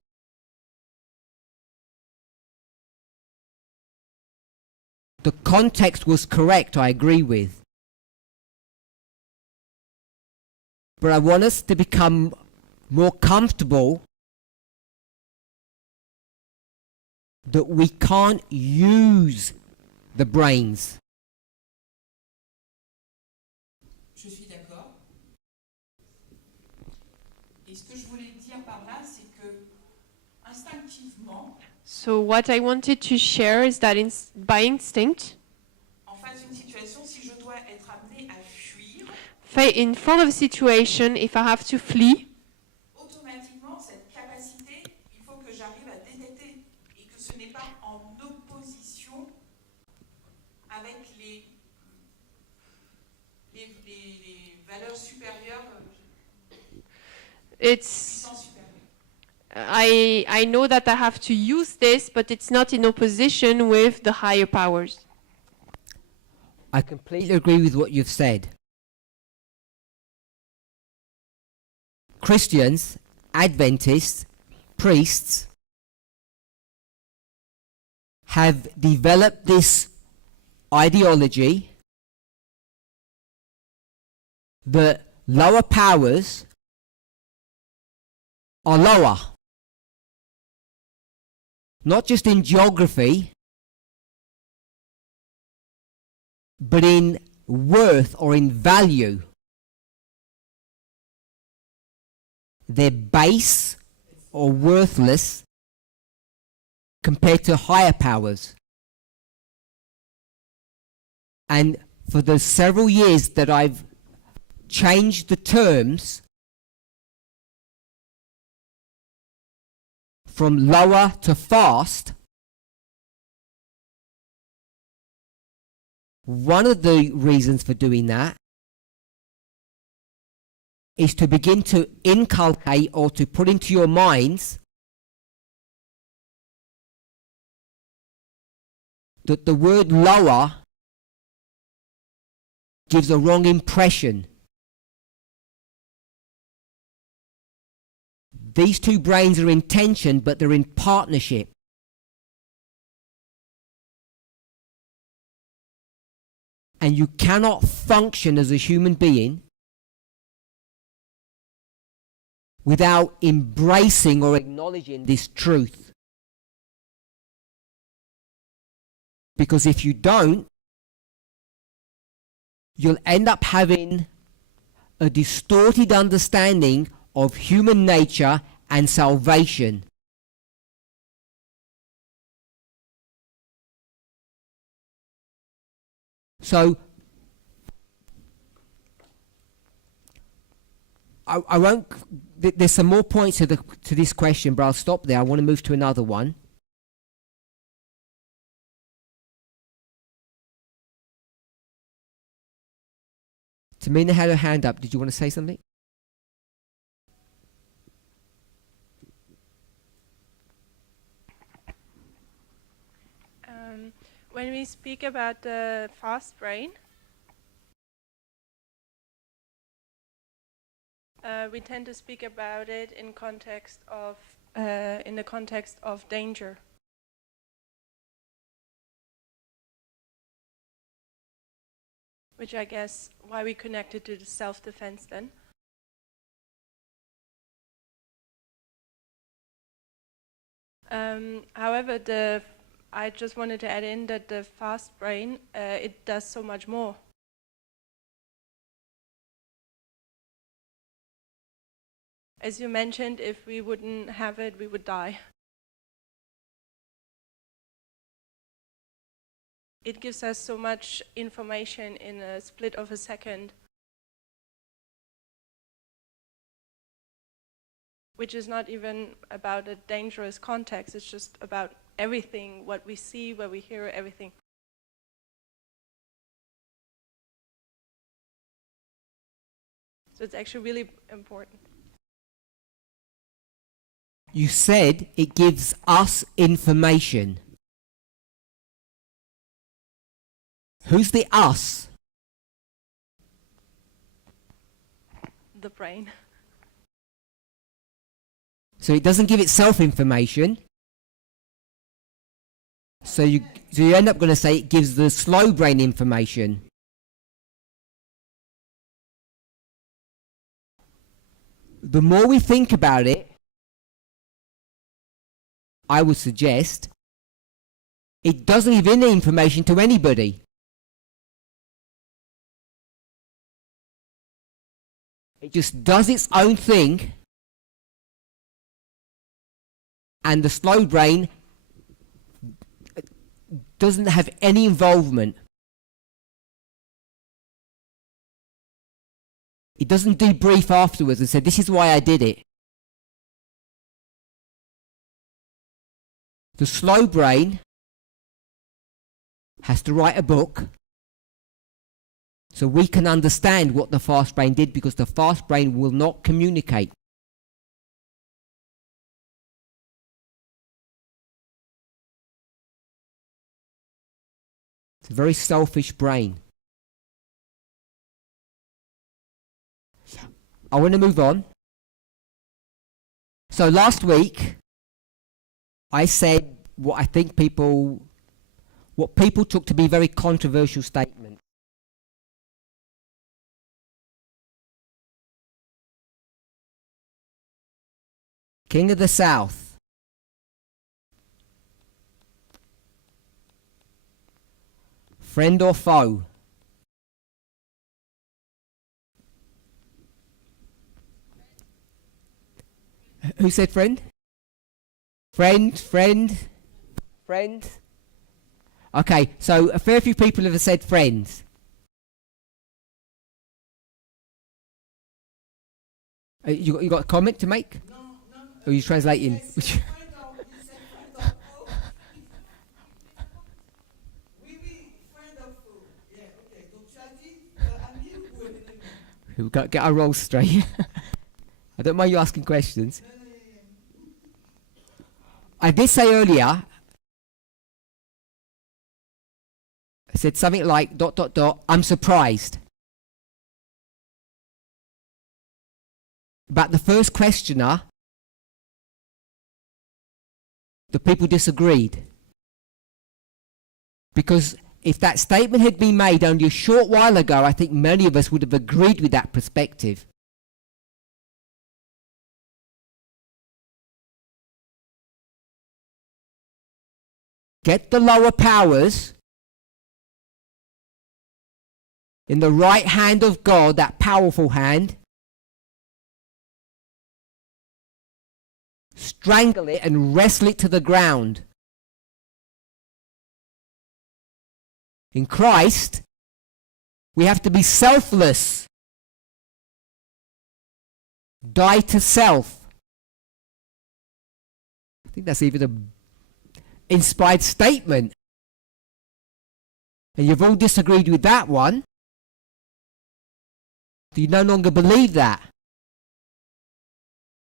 the context was correct, I agree with. But I want us to become more comfortable that we can't use the brains. Je suis d'accord. Et ce que je voulais dire par là, c'est que instinctivement, So what I wanted to share is that by instinct, en face d'une situation, si je dois être amené à fuir, in front of a situation, if I have to flee, automatiquement, cette capacité, il faut que j'arrive à détecter et que ce n'est pas en opposition avec les valeurs supérieures, it's puissance supérieure. I know that I have to use this, but it's not in opposition with the higher powers. I completely agree with what you've said. Christians, Adventists, priests have developed this ideology that lower powers are lower. Not just in geography, but in worth or in value. They're base or worthless compared to higher powers. And for the several years that I've changed the terms from lower to fast, one of the reasons for doing that is to begin to inculcate or to put into your minds that the word lower gives a wrong impression. These two brains are in tension, but they're in partnership. And you cannot function as a human being without embracing or acknowledging this truth. Because if you don't, you'll end up having a distorted understanding of human nature and salvation. So I won't. There's some more points to this question, but I'll stop there. I want to move to another one. Tamina had her hand up. Did you want to say something? When we speak about the fast brain, we tend to speak about it in the context of danger. Which I guess why we connect it to the self-defense then. However, I just wanted to add in that the fast brain, it does so much more. As you mentioned, if we wouldn't have it, we would die. It gives us so much information in a split of a second, which is not even about a dangerous context, it's just about everything, what we see, what we hear, everything. So it's actually really important. You said it gives us information. Who's the us? The brain. So it doesn't give itself information. So you end up going to say it gives the slow brain information. The more we think about it, I would suggest it doesn't give any information to anybody. It just does its own thing, and the slow brain doesn't have any involvement. It doesn't debrief afterwards and say, this is why I did it. The slow brain has to write a book so we can understand what the fast brain did, because the fast brain will not communicate. It's a very selfish brain. I want to move on. So last week, I said what I think what people took to be very controversial statements. King of the South. Friend or foe? Who said friend? Friend. Okay, so a fair few people have said friends. You got a comment to make? No. Or are you translating? We've got to get our roles straight. I don't mind you asking questions. I did say earlier, I said something like ... I'm surprised. But the first questioner, the people disagreed. Because if that statement had been made only a short while ago, I think many of us would have agreed with that perspective. Get the lower powers in the right hand of God, that powerful hand. Strangle it and wrestle it to the ground. In Christ, We have to be selfless. Die to self. I think that's even an inspired statement. And you've all disagreed with that one. Do you no longer believe that?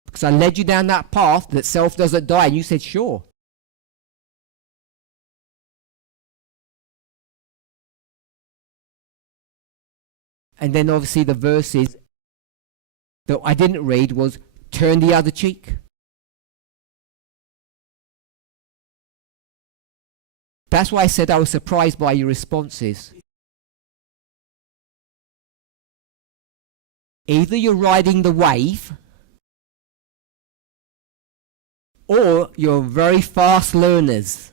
Because I led you down that path that self doesn't die, and you said sure. And then obviously the verses that I didn't read was turn the other cheek. That's why I said I was surprised by your responses. Either you're riding the wave, or you're very fast learners.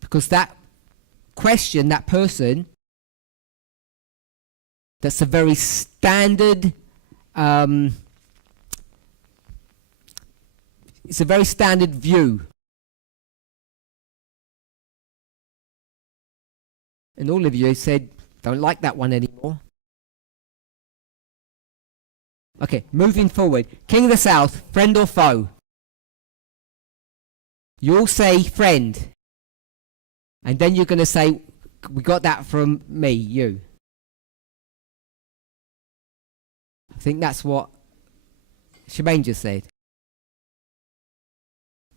Because that question, that person, that's a very standard, it's a very standard view. And all of you said, don't like that one anymore. Okay, moving forward. King of the South, friend or foe? You all say friend. And then you're going to say, we got that from me, you. I think that's what Shemaine just said.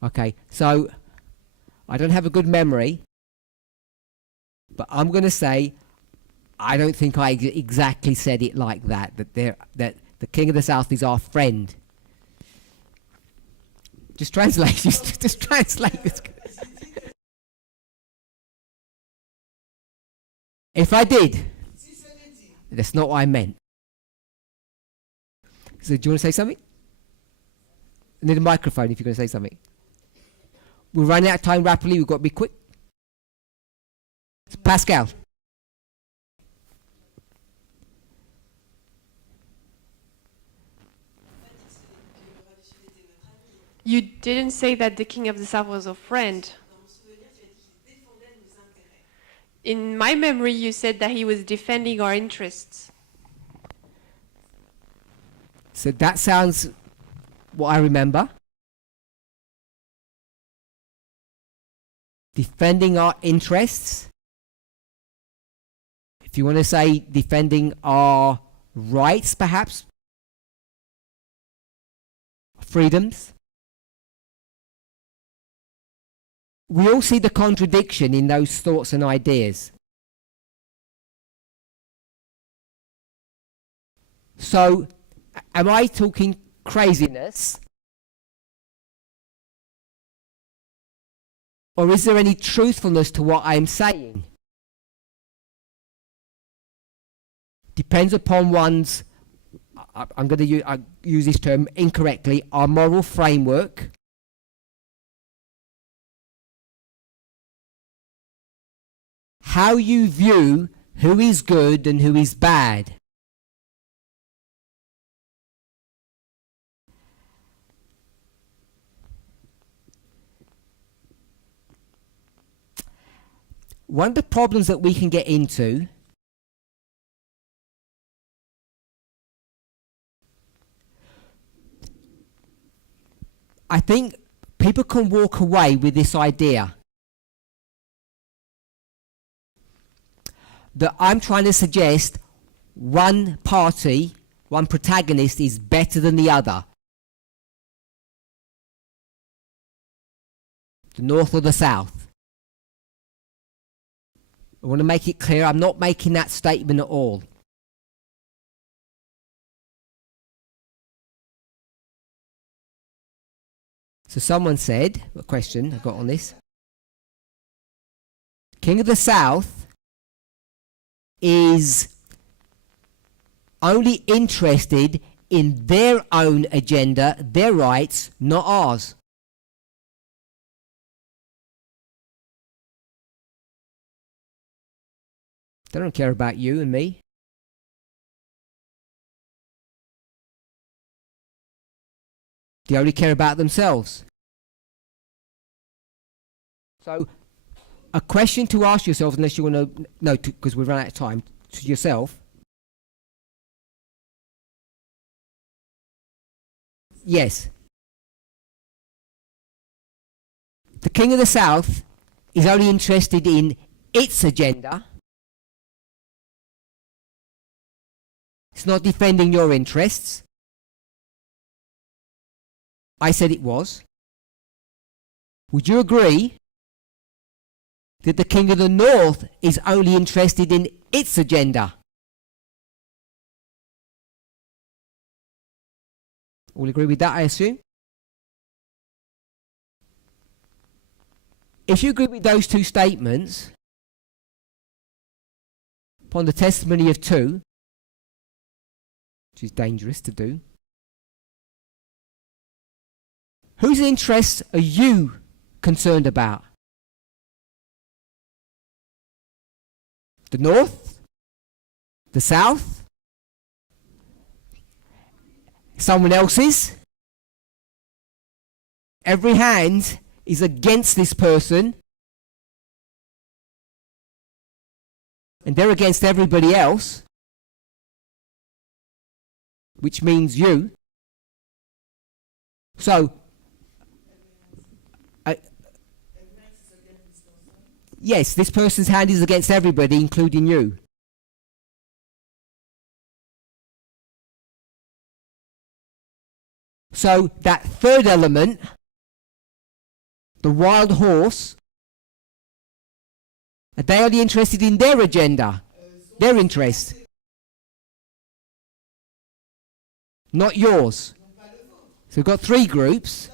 Okay, so I don't have a good memory, but I'm going to say I don't think I exactly said it like that. That the King of the South is our friend. Just translate. Just translate this. If I did, that's not what I meant. So, do you want to say something? I need a microphone if you're going to say something. We're running out of time rapidly. We've got to be quick. Pascal. You didn't say that the King of the South was a friend. In my memory, you said that he was defending our interests. So that sounds what I remember. Defending our interests. If you want to say defending our rights, perhaps. Freedoms. We all see the contradiction in those thoughts and ideas. So, am I talking craziness? Or is there any truthfulness to what I'm saying? Depends upon one's, I'm going to use this term incorrectly, our moral framework. How you view who is good and who is bad. One of the problems that we can get into I think people can walk away with this idea that I'm trying to suggest one party, one protagonist is better than the other. The North or the South. I want to make it clear, I'm not making that statement at all. So someone said, a question I got on this. King of the South is only interested in their own agenda, their rights, not ours. They don't care about you and me. They only care about themselves. So a question to ask yourself, unless you want to, no, because we've run out of time, to yourself. Yes. The King of the South is only interested in its agenda. It's not defending your interests. I said it was. Would you agree that the King of the North is only interested in its agenda? All agree with that, I assume? If you agree with those two statements, upon the testimony of two, which is dangerous to do, whose interests are you concerned about? The North? The South? Someone else's? Every hand is against this person, and they're against everybody else, which means you. So, yes, this person's hand is against everybody, including you. So, that third element, the wild horse, are they only interested in their agenda, their interest, not yours? So we've got three groups.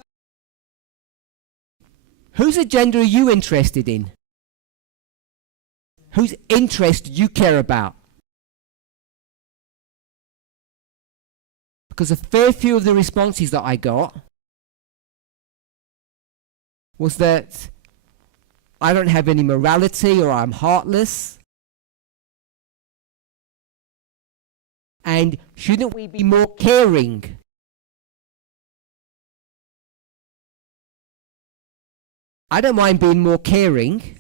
Whose agenda are you interested in? Whose interest do you care about? Because a fair few of the responses that I got was that I don't have any morality, or I'm heartless. And shouldn't we be more caring? I don't mind being more caring.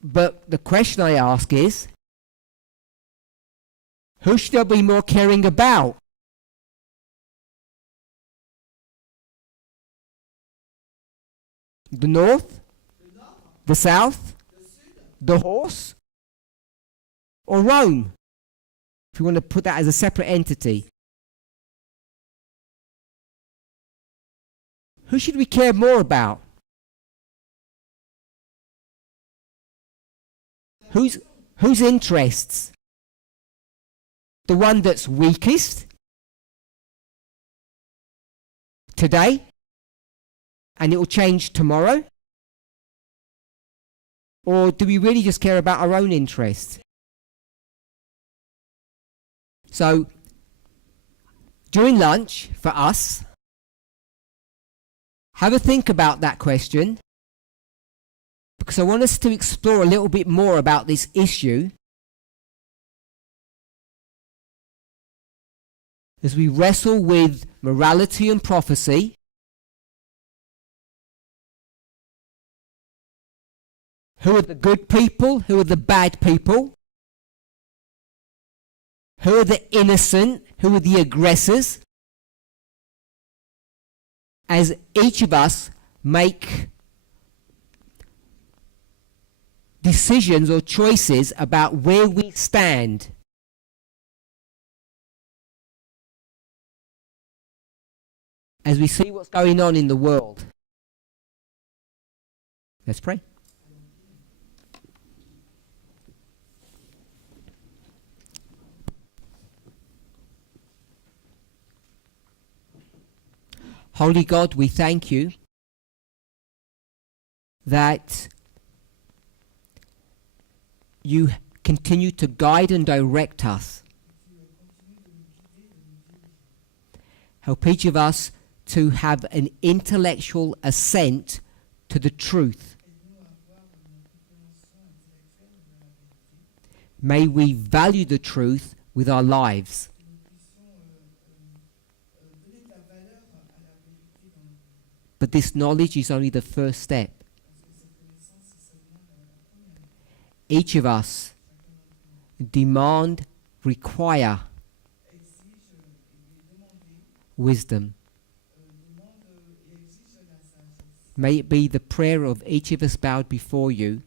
But the question I ask is, who should I be more caring about? The North? The South? The horse? Or Rome? If you want to put that as a separate entity. Who should we care more about? Whose interests? The one that's weakest today, and it will change tomorrow? Or do we really just care about our own interests? So, during lunch, for us, have a think about that question, because I want us to explore a little bit more about this issue as we wrestle with morality and prophecy. Who are the good people? Who are the bad people? Who are the innocent? Who are the aggressors? As each of us make decisions or choices about where we stand. As we see what's going on in the world. Let's pray. Holy God, we thank you that you continue to guide and direct us. Help each of us to have an intellectual assent to the truth. May we value the truth with our lives. But this knowledge is only the first step. Each of us demand, require wisdom. May it be the prayer of each of us bowed before you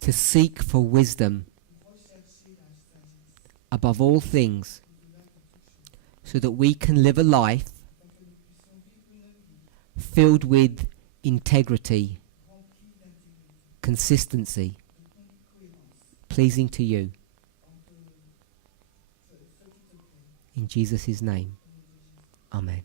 to seek for wisdom above all things, so that we can live a life filled with integrity, consistency, pleasing to you. In Jesus' name, amen.